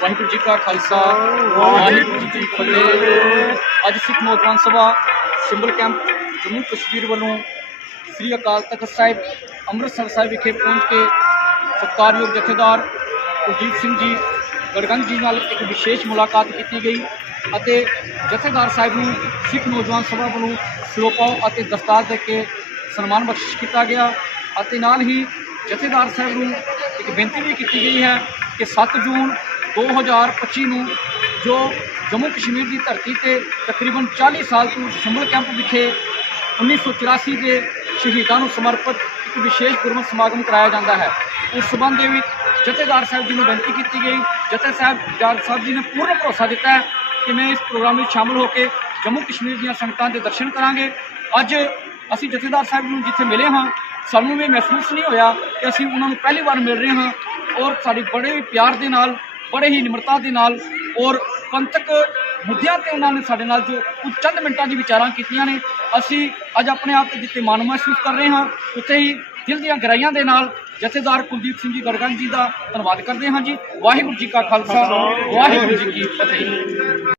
ਵਾਹਿਗੁਰੂ ਜੀ ਕਾ ਖਾਲਸਾ, ਵਾਹਿਗੁਰੂ ਜੀ ਕੀ ਫਤਿਹ। ਅੱਜ ਸਿੱਖ ਨੌਜਵਾਨ ਸਭਾ ਸਿੰਬਲ ਕੈਂਪ ਜੰਮੂ ਕਸ਼ਮੀਰ ਵੱਲੋਂ ਸ੍ਰੀ ਅਕਾਲ ਤਖਤ ਸਾਹਿਬ ਅੰਮ੍ਰਿਤਸਰ ਸਾਹਿਬ ਵਿਖੇ ਪਹੁੰਚ ਕੇ ਸਤਿਕਾਰਯੋਗ ਜਥੇਦਾਰ ਕੁਲਦੀਪ ਸਿੰਘ ਜੀ ਗੜਗੰਜ ਜੀ ਨਾਲ ਇੱਕ ਵਿਸ਼ੇਸ਼ ਮੁਲਾਕਾਤ ਕੀਤੀ ਗਈ ਅਤੇ ਜਥੇਦਾਰ ਸਾਹਿਬ ਨੂੰ ਸਿੱਖ ਨੌਜਵਾਨ ਸਭਾ ਵੱਲੋਂ ਸਿਰੋਪਾਓ ਅਤੇ ਦਸਤਾਰ ਦੇ ਕੇ ਸਨਮਾਨ ਬਖਸ਼ਿਸ਼ ਕੀਤਾ ਗਿਆ ਅਤੇ ਨਾਲ ਹੀ ਜਥੇਦਾਰ ਸਾਹਿਬ ਨੂੰ ਇੱਕ ਬੇਨਤੀ ਵੀ ਕੀਤੀ ਗਈ ਹੈ ਕਿ 7 ਜੂਨ 2025 ਨੂੰ ਜੋ ਜੰਮੂ ਕਸ਼ਮੀਰ ਦੀ ਧਰਤੀ ਤੇ ਤਕਰੀਬਨ 40 ਸਾਲ ਤੋਂ ਸੰਭਲ ਕੈਂਪ ਵਿਖੇ 1984 ਦੇ ਸ਼ਹੀਦਾਂ ਨੂੰ ਸਮਰਪਿਤ ਇੱਕ ਵਿਸ਼ੇਸ਼ ਗੁਰਮਤਿ ਸਮਾਗਮ ਕਰਾਇਆ ਜਾਂਦਾ ਹੈ। ਉਸ ਸਬੰਧ ਦੇ ਵਿੱਚ ਜਥੇਦਾਰ ਸਾਹਿਬ ਜੀ ਨੂੰ ਬੇਨਤੀ ਕੀਤੀ ਗਈ। ਜਥੇ ਸਾਹਿਬ ਜਾਰ ਸਾਹਿਬ ਜੀ ਨੇ ਪੂਰਨ ਭਰੋਸਾ ਦਿੱਤਾ ਹੈ ਕਿ ਮੈਂ ਇਸ ਪ੍ਰੋਗਰਾਮ ਵਿੱਚ ਸ਼ਾਮਲ ਹੋ ਕੇ ਜੰਮੂ ਕਸ਼ਮੀਰ ਦੀਆਂ ਸੰਗਤਾਂ ਦੇ ਦਰਸ਼ਨ ਕਰਾਂਗੇ। ਅੱਜ ਅਸੀਂ ਜਥੇਦਾਰ ਸਾਹਿਬ ਨੂੰ ਜਿੱਥੇ ਮਿਲੇ ਹਾਂ ਸਾਨੂੰ ਵੀ ਮਹਿਸੂਸ ਨਹੀਂ ਹੋਇਆ ਕਿ ਅਸੀਂ ਉਹਨਾਂ ਨੂੰ ਪਹਿਲੀ ਵਾਰ ਮਿਲ ਰਹੇ ਹਾਂ ਔਰ ਸਾਡੀ ਬੜੇ ਹੀ ਪਿਆਰ ਦੇ ਨਾਲ, ਬੜੇ ਹੀ ਨਿਮਰਤਾ ਦੇ ਨਾਲ ਔਰ ਪੰਥਕ ਮੁੱਦਿਆਂ ਤੇ ਉਹਨਾਂ ਨੇ ਸਾਡੇ ਨਾਲ ਜੋ ਚੰਦ ਮਿੰਟਾਂ ਦੀ ਵਿਚਾਰਾਂ ਕੀਤੀਆਂ ਨੇ, ਅਸੀਂ ਅੱਜ ਆਪਣੇ ਆਪ ਤੇ ਜਿੱਥੇ ਮਾਣ ਮਹਿਸੂਸ ਕਰ ਰਹੇ ਹਾਂ, ਉੱਥੇ ਹੀ ਦਿਲ ਦੀਆਂ ਗਹਿਰਾਈਆਂ ਦੇ ਨਾਲ ਜਥੇਦਾਰ ਕੁਲਦੀਪ ਸਿੰਘ ਜੀ ਗੜਗੰਜ ਜੀ ਦਾ ਧੰਨਵਾਦ ਕਰਦੇ ਹਾਂ ਜੀ। ਵਾਹਿਗੁਰੂ ਜੀ ਕਾ ਖਾਲਸਾ, ਵਾਹਿਗੁਰੂ ਜੀ ਕੀ ਫਤਿਹ।